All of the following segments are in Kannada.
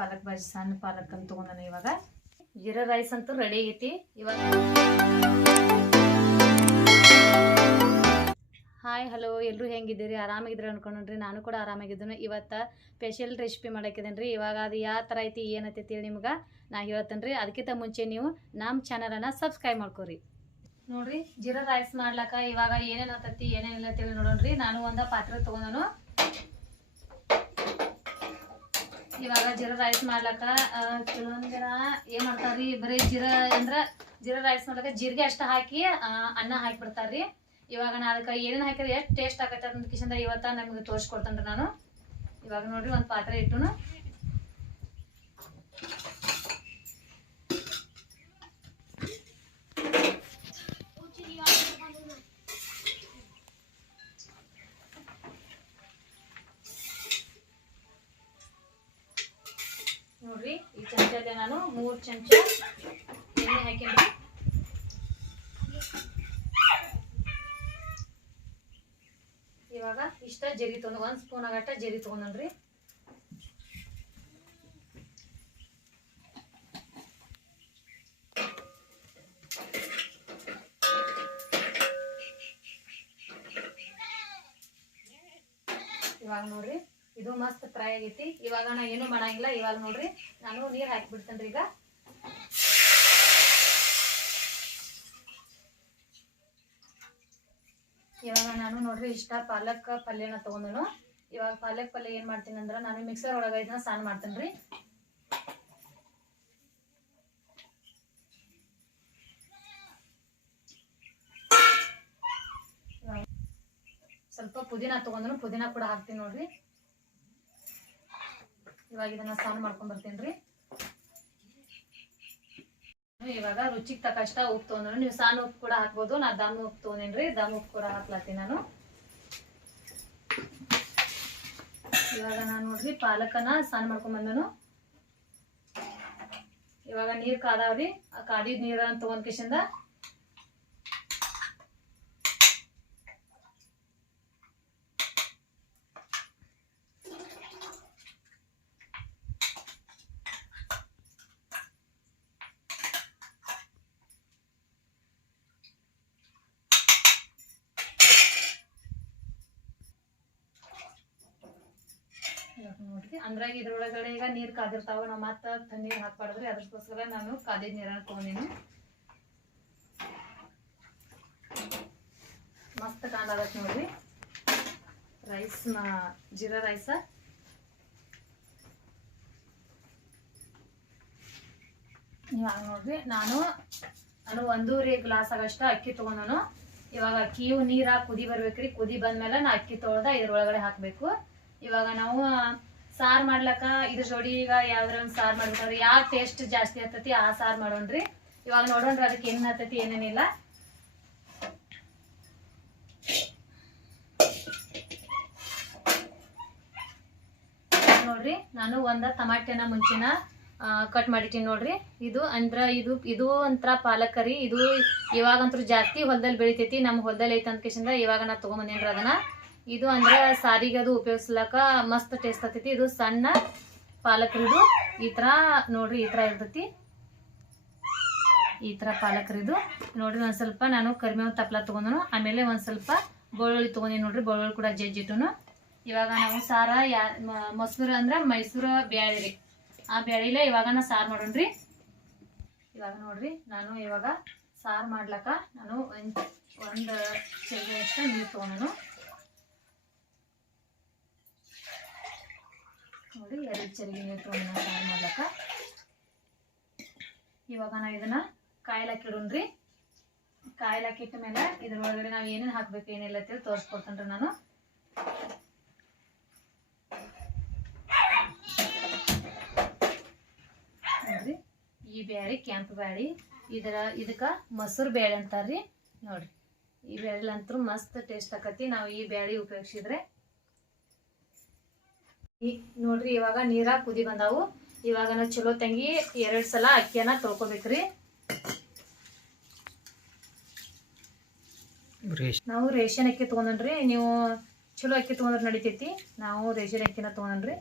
ಪಾಲಕ್ ಬಾಜಿ, ಸಣ್ಣ ಪಾಲಕ್ ಅಂತ ತೊಗೊಂಡಾನ ಇವಾಗ. ಜೀರಾ ರೈಸ್ ಅಂತೂ ರೆಡಿ ಆಗೈತಿ. ಇವಾಗ ಹಾಯ್ ಹಲೋ ಎಲ್ಲರೂ ಹೆಂಗಿದ್ದೀರಿ? ಆರಾಮಾಗಿದ್ರೆ ಅನ್ಕೊಂಡ್ರಿ ನಾನು ಕೂಡ ಆರಾಮಾಗಿದ್ದೇನೆ. ಇವತ್ತು ಸ್ಪೆಷಲ್ ರೆಸಿಪಿ ಮಾಡಾಕಿದ್ದೇನೆ ರೀ ಇವಾಗ ಅದು ಯಾವ ಥರ ಐತಿ, ಏನೈತಿ ನಿಮ್ಗೆ ನಾ ಹೇಳ್ತೇನೆ ರೀ ಅದಕ್ಕಿಂತ ಮುಂಚೆ ನೀವು ನಮ್ಮ ಚಾನಲನ್ನು ಸಬ್ಸ್ಕ್ರೈಬ್ ಮಾಡ್ಕೊರಿ. ನೋಡ್ರಿ ಜೀರಾ ರೈಸ್ ಮಾಡ್ಲಾಕ ಇವಾಗ ಏನೇನು ಆತತಿ, ಏನೇನಿಲ್ಲ ತಿಳಿ ನೋಡೋಣ ರೀ ನಾನು ಒಂದು ಪಾತ್ರೆ ತೊಗೊಂಡನು. ಇವಾಗ ಜೀರಾ ರೈಸ್ ಮಾಡ್ಲಕ್ಕ ಕೆಲವೊಂದ್ ಜನ ಏನ್ ಮಾಡ್ತಾರ್ರಿ, ಬರೀ ಜೀರಾ ಅಂದ್ರ ಜೀರಾ ರೈಸ್ ಮಾಡ್ಲಕ್ಕ ಜೀರಿಗೆ ಅಷ್ಟ ಹಾಕಿ ಅನ್ನ ಹಾಕಿ ಬಿಡ್ತಾರ್ರಿ ಇವಾಗ ನಾ ಅದಕ್ಕೆ ಏನೇನು ಹಾಕಿದ್ರೆ, ಎಷ್ಟು ಟೇಸ್ಟ್ ಆಗತ್ತೆ ಅಂತ ಕಿಶಂದ ಇವತ್ತ ನಮಗೆ ತೋರಿಸ್ಕೊಡ್ತೇನ್ರಿ ನಾನು. ಇವಾಗ ನೋಡ್ರಿ ಒಂದು ಪಾತ್ರೆ ಇಟ್ಟುನು. ನಾನು ಮೂರು ಚಮಚ ಎಣ್ಣೆ ಹಾಕಿನ್ರಿ ಇವಾಗ ಇಷ್ಟ ಜರಿ ತೊಗೊಂಡು, ಒಂದು ಸ್ಪೂನ್ ಆಗಟ್ಟ ಜರಿ ತೊಗೊಂಡ್ರಿ ಇವಾಗ ನೋಡ್ರಿ. ಇದು ಮಸ್ತ್ ಫ್ರೈ ಆಗೈತಿ. ಇವಾಗ ನಾ ಏನು ಮಾಡಂಗಿಲ್ಲ. ಇವಾಗ ನೋಡ್ರಿ, ನಾನು ನೀರ್ ಹಾಕಿ ಬಿಡ್ತೇನ್ರಿ ಈಗ. ಇವಾಗ ನಾನು ನೋಡ್ರಿ ಇಷ್ಟ ಪಾಲಕ್ ಪಲ್ಯನ ತಗೊಂಡನು. ಇವಾಗ ಪಾಲಕ್ ಪಲ್ಯ ಏನ್ ಮಾಡ್ತೀನಿ ಅಂದ್ರ, ನಾನು ಮಿಕ್ಸರ್ ಒಳಗ ಇದನ್ನ ಸಾನ್ ಮಾಡ್ತೇನ್ರಿ. ಸ್ವಲ್ಪ ಪುದೀನ ತಗೊಂಡನು. ಪುದೀನ ಕೂಡ ಹಾಕ್ತೀನಿ ನೋಡ್ರಿ. ಇವಾಗ ಇದನ್ನ ಸಾನ್ ಮಾಡ್ಕೊಂಡ್ ಬರ್ತೀನಿ ಇವಾಗ ರುಚಿಗೆ ತಕ್ಕಷ್ಟ ಉಪ್ಪು ತೊಗೊಂಡ್ರೆ. ನೀವು ಸಾನ್ ಉಪ್ಪು ಕೂಡ ಹಾಕ್ಬೋದು, ನಾ ದಮ್ ಉಪ್ಪು ತೊಗೊಂಡೇನ್ರಿ. ದಮ್ ಉಪ್ಪು ಕೂಡ ಹಾಕ್ಲತ್ತೀನಿ ನಾನು. ಇವಾಗ ನಾನು ನೋಡ್ರಿ ಪಾಲಕನ ಸ್ನಾನ ಮಾಡ್ಕೊಂಡ್ ಬಂದನು. ಇವಾಗ ನೀರ್ ಕಾದಾವ್ರಿ. ಆ ಕಾದಿದ ನೀರನ್ನ ತಗೊಂಡ್ ಕಿಶಿಂದ ಇವಾಗ ಅಂದ್ರಾಗ ಇದ್ರೊಳಗಡೆ ಈಗ ನೀರ್ ಕಾದಿರ್ತಾವ, ನಾವು ಮತ್ತ ತಣ್ಣೀರ್ ಹಾಕ್ಬಾರ್ದ್ರಿ. ಅದಕ್ಕೋಸ್ಕರ ನಾನು ಕಾದಿದ ನೀರನ್ನ ತಗೊಂಡಿನಿ. ಮಸ್ತ್ ಕಾಣಾಗತ್ ನೋಡ್ರಿ. Rice jeera rice. ಇವಾಗ ನೋಡ್ರಿ, ನಾನು ನಾನು ಒಂದೂವರೆ ಗ್ಲಾಸ್ ಆಗಷ್ಟ ಅಕ್ಕಿ ತಗೊಂಡನು. ಇವಾಗ ಅಕ್ಕಿಯು ನೀರ ಕುದಿ ಬರ್ಬೇಕ್ರಿ. ಕುದಿ ಬಂದ್ಮೇಲೆ ನಾ ಅಕ್ಕಿ ತೊಳ್ದ ಇದ್ರೊಳಗಡೆ ಹಾಕ್ಬೇಕು. ಇವಾಗ ನಾವು ಸಾರ್ ಮಾಡ್ಲಕ್ಕ ಇದ್ರ ಜೋಡಿ ಈಗ ಯಾವ್ದಾರ ಒಂದು ಸಾರ್ ಮಾಡ್ಬೇಕಂದ್ರೆ ಯಾವ ಟೇಸ್ಟ್ ಜಾಸ್ತಿ ಆಗ್ತತಿ ಆ ಸಾರ್ ಮಾಡೋಣ್ರಿ. ಇವಾಗ ನೋಡೋಣ್ರಿ ಅದಕ್ಕೆ ಏನ್ ಆತತಿ ಏನೇನಿಲ್ಲ ನೋಡ್ರಿ, ನಾನು ಒಂದ ಟಮಾಟೆನ ಮುಂಚಿನ ಕಟ್ ಮಾಡಿಟ್ಟಿನಿ ನೋಡ್ರಿ. ಇದು ಅಂದ್ರ ಇದು ಇದು ಒಂಥರ ಪಾಲಕರಿ ಇದು ಇವಾಗಂತೂ ಜಾಸ್ತಿ ಹೊಲದಲ್ಲಿ ಬೆಳಿತೈತಿ. ನಮ್ಮ ಹೊಲದಲ್ಲಿ ಐತೆ ಅಂತ ಕೇಸಿಂದ ಇವಾಗ ನಾ ತೊಗೊಂಬಂದೇನ್ರಿ ಅದನ್ನ. ಇದು ಅಂದ್ರೆ ಸಾರಿಗೆ ಅದು ಉಪಯೋಗಿಸ್ಲಾಕ ಮಸ್ತ್ ಟೇಸ್ಟ್ ಆಗ್ತೈತಿ. ಇದು ಸಣ್ಣ ಪಾಲಕ್ರಿದು. ಈ ಥರ ನೋಡ್ರಿ, ಈ ಥರ ಇರ್ತೈತಿ. ಈ ಥರ ಪಾಲಕ್ರಿದು. ನೋಡ್ರಿ, ಒಂದು ಸ್ವಲ್ಪ ನಾನು ಕರಿಬೇವು ತಪ್ಲ ತೊಗೊಂಡನು. ಆಮೇಲೆ ಒಂದು ಸ್ವಲ್ಪ ಬೆಳ್ಳುಳ್ಳಿ ತೊಗೊಂಡಿನಿ ನೋಡ್ರಿ, ಬೆಳ್ಳುಳ್ಳಿ ಕೂಡ ಜಜ್ಜಿಟ್ಟುನು ಇವಾಗ ನಾವು ಸಾರ ಮೊಸರು ಅಂದ್ರೆ ಮೈಸೂರು ಬ್ಯಾಳಿ ರೀ. ಆ ಬ್ಯಾಳಿಲೆ ಇವಾಗ ನಾ ಸಾರು ಮಾಡೋಣ್ರಿ. ಇವಾಗ ನೋಡ್ರಿ, ನಾನು ಇವಾಗ ಸಾರು ಮಾಡ್ಲಕ್ಕ. ನಾನು ಒಂದು ಒಂದು ಚೆಲ್ಲಿಯಷ್ಟು ನೀರು ತೊಗೊಂಡು ನೋಡಿ ಎರಡು ಚರಿಗೆ ತೊಗೊಂಡು ಸಾರು ಮಾಡ್ಲಕ್ಕ. ಇವಾಗ ನಾವು ಇದನ್ನ ಕಾಯಲಕ್ಕೆ ಇಡೋಣ್ರಿ. ಕಾಯಲಕ್ಕೆ ಇಟ್ಟ ಮೇಲೆ ಇದ್ರೊಳಗಡೆ ನಾವು ಏನೇನು ಹಾಕ್ಬೇಕು, ಏನಿಲ್ಲ ಅಂತೇಳಿ ತೋರಿಸ್ಕೊಡ್ತೇನೆ ನಾನು. ನೋಡ್ರಿ, ಈ ಬ್ಯಾಳಿ ಕೆಂಪು ಬ್ಯಾಳಿ. ಇದರ, ಇದಕ್ಕೆ ಮೊಸರು ಬ್ಯಾಳಿ ಅಂತಾರ್ರಿ. ನೋಡ್ರಿ, ಈ ಬ್ಯಾಳಿಲಂತೂ ಮಸ್ತ್ ಟೇಸ್ಟ್ ಆಕತಿ ನಾವು ಈ ಬ್ಯಾಳಿ ಉಪಯೋಗಿಸಿದ್ರೆ ನೋಡ್ರಿ ಇವಾಗ ನೀರ ಕುದಿ ಬಂದಾವು. ಇವಾಗ ನಾವು ಚಲೋ ತಂಗಿ ಎರಡು ಸಲ ಅಕ್ಕಿಯನ್ನ ತೊಳ್ಕೊಬೇಕ್ರಿ. ನಾವು ರೇಷನ್ ಅಕ್ಕಿ ತೊಗೊಂಡ್ರಿ ನೀವು ಚಲೋ ಅಕ್ಕಿ ತೊಗೊಂಡ್ರೆ ನಡಿತೈತಿ. ನಾವು ರೇಷನ್ ಅಕ್ಕಿನ ತೊಗೊಂಡ್ರಿ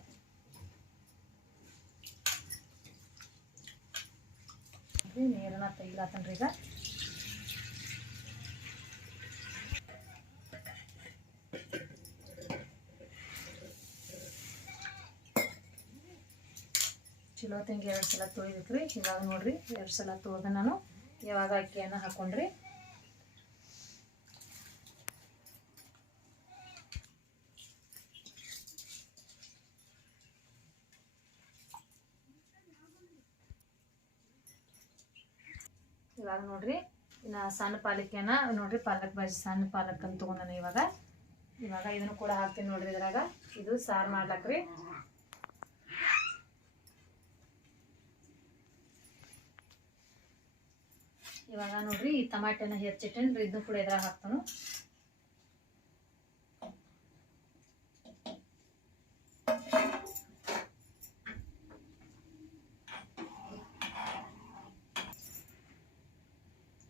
ನೀರನ್ನ ತೆಗಿಲಾತನ್ರಿ ಈಗ. ಚಲೋ ತಂಗಿ ಎರಡು ಸಲ ತೊಳಿಬೇಕ್ರಿ. ಇವಾಗ ನೋಡ್ರಿ, ಎರಡು ಸಲ ತೊಳೆದ ನಾನು. ಇವಾಗ ಅಕ್ಕಿಯನ್ನು ಹಾಕೊಂಡ್ರಿ. ಇವಾಗ ನೋಡ್ರಿ, ಇನ್ನು ಸಣ್ಣ ಪಾಲಕ್ಕಿಯನ್ನ ನೋಡ್ರಿ ಪಾಲಕ್ ಬಾಜಿ ಸಣ್ಣ ಪಾಲಕ್ ಅಂತ ತೊಗೊಂಡಾನ ಇವಾಗ. ಇವಾಗ ಇದನ್ನು ಕೂಡ ಹಾಕ್ತೀನಿ ನೋಡ್ರಿ ಇದ್ರಾಗ. ಇದು ಸಾರು ಮಾಡ್ಲಕ್ರಿ ಇವಾಗ ನೋಡ್ರಿ, ಈ ಟಮಾಟೆನ ಹೆಚ್ಚಿಟ್ಟೇನ್ರಿ ಇದನ್ನು ಕೂಡ ಇದ್ರಾಗ ಹಾಕ್ತಾನು.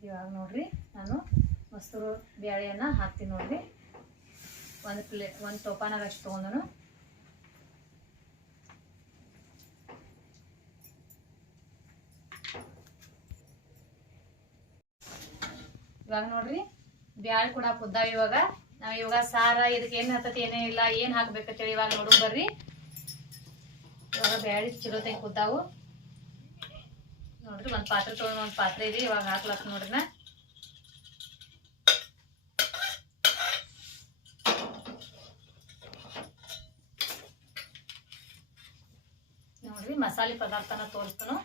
ಇವಾಗ ನೋಡ್ರಿ, ನಾನು ಮೊಸರು ಬ್ಯಾಳೆಯನ್ನ ಹಾಕ್ತೀನಿ ನೋಡ್ರಿ. ಒಂದು ಪ್ಲೇ, ಒಂದು ತೋಪಾನಾಗ ಅಷ್ಟು ತೊಗೊಂಡನು. ಇವಾಗ ನೋಡ್ರಿ, ಬ್ಯಾಳೆ ಕೂಡ ಕುದ್ದಾವ ಇವಾಗ. ನಾವ್ ಇವಾಗ ಸಾರ, ಇದಕ್ಕೆ ಏನ್ ಹತ್ತತಿ, ಏನೇ ಇಲ್ಲ, ಏನ್ ಹಾಕ್ಬೇಕಂತೇಳಿ ಇವಾಗ ನೋಡು ಬರ್ರಿ. ಇವಾಗ ಬ್ಯಾಳಿ ಚಲೋ ಕುದ್ದಾವು. ನೋಡ್ರಿ, ಒಂದ್ ಪಾತ್ರೆ ತೊಗೊಂಡ್ ಒಂದ್ ಪಾತ್ರೆ ಇದೆ, ಇವಾಗ ಹಾಕ್ಲಕ್ ನೋಡ್ರಿ ನಾ. ನೋಡ್ರಿ, ಮಸಾಲೆ ಪದಾರ್ಥನ ತೋರಿಸ್ತನು.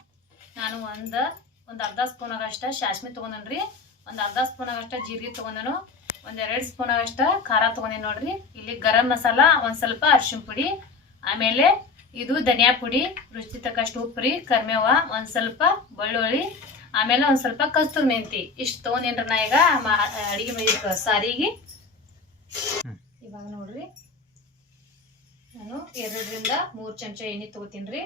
ನಾನು ಒಂದ್ ಒಂದ್ ಅರ್ಧ ಸ್ಪೂನ್ ಆಗಷ್ಟ ಸಾಸ್ಮಿ ತಗೊಂಡನ್ರಿ. ಒಂದ್ ಅರ್ಧ ಸ್ಪೂನ್ ಅವಷ್ಟ ಜೀರಿಗೆ ತಗೊಂಡನು, ಒಂದ್ ಎರಡು ಸ್ಪೂನ್ ಅವಷ್ಟ ಖಾರ ತಗೊಂಡೆ ನೋಡ್ರಿ. ಇಲ್ಲಿ ಗರಂ ಮಸಾಲ, ಒಂದ್ ಸ್ವಲ್ಪ ಅರಿಶಿನ ಪುಡಿ, ಆಮೇಲೆ ಇದು ಧನಿಯಾ ಪುಡಿ ರುಚಿ ತಕ್ಕಷ್ಟು ಉಪ್ಪು ರೀ, ಕರ್ಮೇವ, ಒಂದ್ ಸ್ವಲ್ಪ ಬೆಳ್ಳುಳ್ಳಿ, ಆಮೇಲೆ ಒಂದ್ ಸ್ವಲ್ಪ ಕಸ್ತೂರಿ ಮೆಂತಿ. ಇಷ್ಟು ತಗೊಂಡೇನ್ರಿ ನಾ ಈಗ ಅಡಿಗೆ ಸಾರಿಗೆ. ಇವಾಗ ನೋಡ್ರಿ. ನಾನು ಎರಡರಿಂದ ಮೂರು ಚಮಚ ಎಣ್ಣೆ ತಗೋತೀನಿ ರೀ.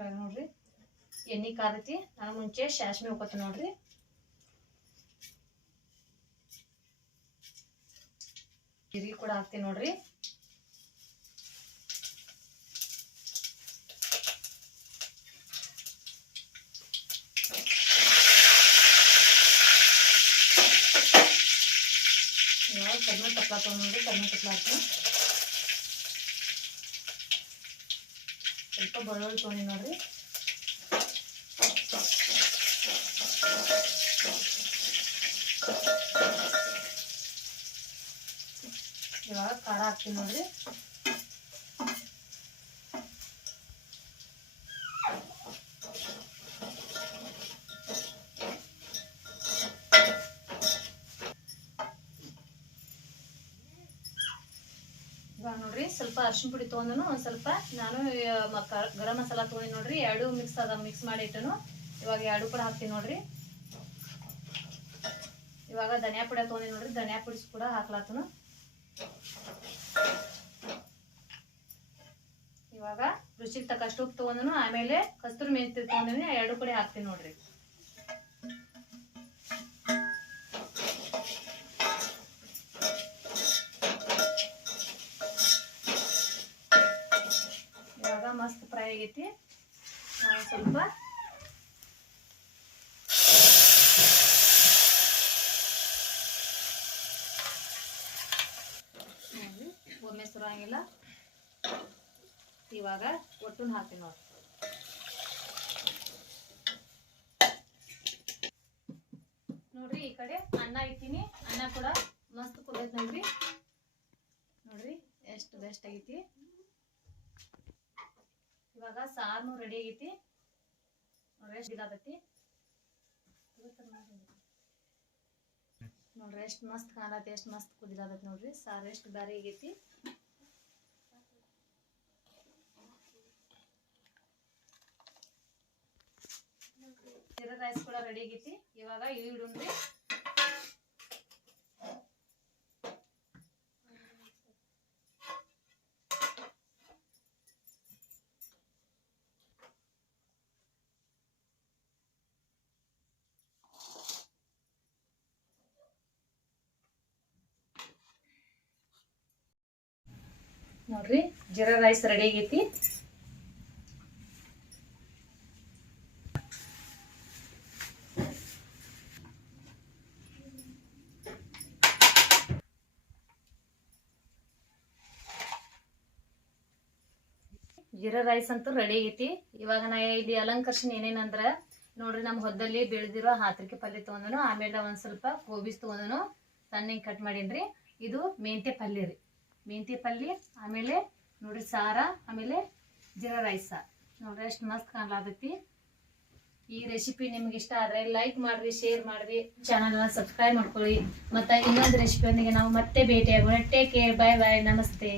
ಇವಾಗ ನೋಡ್ರಿ. ಎಣ್ಣೆ ಕಾದತಿ. ನಾನು ಮುಂಚೆ ಶಾಸ್ಮಿ ಹೋಗ್ಕೊತೀನಿ ನೋಡ್ರಿ. ಜೀರಿಗೆ ಕೂಡ ಹಾಕ್ತೀನಿ ನೋಡ್ರಿ. ಕಡಿಮೆ ತಪ್ಪಲ ತೊಗೊಂಡು ಕಡಿಮೆ ತಪ್ಪಲ ಹಾಕ್ತೀನಿ ಸ್ವಲ್ಪ ತೊಗೊಂಡಿ ನೋಡ್ರಿ ಇವಾಗ ಖಾರ ಹಾಕ್ತೀನಿ ನೋಡ್ರಿ ಇವಾಗ ನೋಡ್ರಿ ಸ್ವಲ್ಪ ಅರ್ಶಿನ ಪುಡಿ ತೊಗೊಂಡು ಒಂದ್ ಸ್ವಲ್ಪ ನಾನು ಗರಂ ಮಸಾಲ ತೊಗೊಂಡಿ ನೋಡ್ರಿ. ಎರಡು ಮಿಕ್ಸ್ ಅದ ಮಿಕ್ಸ್ ಮಾಡಿ ಇಟ್ಟನು. ಇವಾಗ ಎರಡು ಕೂಡ ಹಾಕ್ತೀನಿ ನೋಡ್ರಿ. ಇವಾಗ ಧನಿಯಾ ಪುಡಿ ತೊಗೊಂಡಿ ನೋಡ್ರಿ. ಧನಿಯಾ ಪುಡಿ ಕೂಡ ಹಾಕ್ಲಾತನು. ಇವಾಗ ರುಚಿಗೆ ತಕ್ಕಷ್ಟು ಉಪ್ಪು ತೊಗೊಂಡನು. ಆಮೇಲೆ ಕಸ್ತೂರಿ ಮೆಂತಿ ತೊಗೊಂಡಿನಿ. ಎರಡು ಕೂಡ ಹಾಕ್ತೀನಿ ನೋಡ್ರಿ. ಒಮ್ಮೆ ಸುರಂಗಿಲ್ಲ ಇವಾಗ ಒಟ್ಟು ಹಾಕ್ತೀನಿ ನೋಡಿ. ನೋಡ್ರಿ ಈ ಕಡೆ ಅನ್ನ ಇಟ್ಟಿನಿ. ಅನ್ನ ಕೂಡ ಮಸ್ತ್ ಕುದೈತ್ ನೋಡ್ರಿ. ನೋಡ್ರಿ ಎಷ್ಟು ಬೆಸ್ಟ್ ಆಗೈತಿ. ಇವಾಗ ಸಾರ್ನು ರೆಡಿ ಆಗೈತಿ. ನೋಡ್ರಿ ಎಷ್ಟು ಇದಾಗತ್ತಿ ನೋಡ್ರಿ ಎಷ್ಟು ಮಸ್ತ್ ಕಾಣತ್ತೆ, ಎಷ್ಟು ಮಸ್ತ್ ಕುದಿಲಾಗತ್ತೆ ನೋಡ್ರಿ. ಸಾರು ಎಷ್ಟು ಬ್ಯಾರಿ ಆಗೈತಿ. ತೆಗಿತಿ. ಇವಾಗ ಈಡುಂಡ್ರಿ ನೋಡ್ರಿ ಜೀರಾ ರೈಸ್ ರೆಡಿ ಆಗೈತಿ. ಜೀರಾ ರೈಸ್ ಅಂತೂ ರೆಡಿ ಆಗೈತಿ. ಇವಾಗ ನಾ ಇಲ್ಲಿ ಅಲಂಕರ್ಷಣೆ ಏನೇನಂದ್ರ ನೋಡ್ರಿ ನಮ್ಮ ಹೊದ್ದಲ್ಲಿ ಬೆಳೆದಿರೋ ಹಾತ್ರಿಕೆ ಪಲ್ಯ ತೊಗೊಂಡನು, ಆಮೇಲೆ ಒಂದು ಸ್ವಲ್ಪ ಗೋಬಿಸ್ ತೊಗೊಂಡನು ಸಣ್ಣಗೆ ಕಟ್ ಮಾಡೀನ್ರಿ. ಇದು ಮೆಂತೆ ಪಲ್ಯ ರೀ. ಮೆಂತೆ ಪಲ್ಯ ಆಮೇಲೆ ನೋಡ್ರಿ ಸಾರ, ಆಮೇಲೆ ಜೀರಾ ರೈಸ ನೋಡ್ರಿ ಎಷ್ಟು ಮಸ್ತ್ ಕಾಣ್ಲಾತೈತಿ. ಈ ರೆಸಿಪಿ ನಿಮ್ಗೆ ಇಷ್ಟ ಆದ್ರೆ ಲೈಕ್ ಮಾಡ್ರಿ ಶೇರ್ ಮಾಡ್ರಿ. ಚಾನಲ್ನ ಸಬ್ಸ್ಕ್ರೈಬ್ ಮಾಡ್ಕೊಳ್ಳಿ. ಮತ್ತೆ ಇನ್ನೊಂದು ರೆಸಿಪಿಯೊಂದಿಗೆ ನಾವು ಮತ್ತೆ ಭೇಟಿಯಾಗೋಣ. ಟೇಕ್ ಕೇರ್ ಬಾಯ್ ಬಾಯ್ ನಮಸ್ತೆ.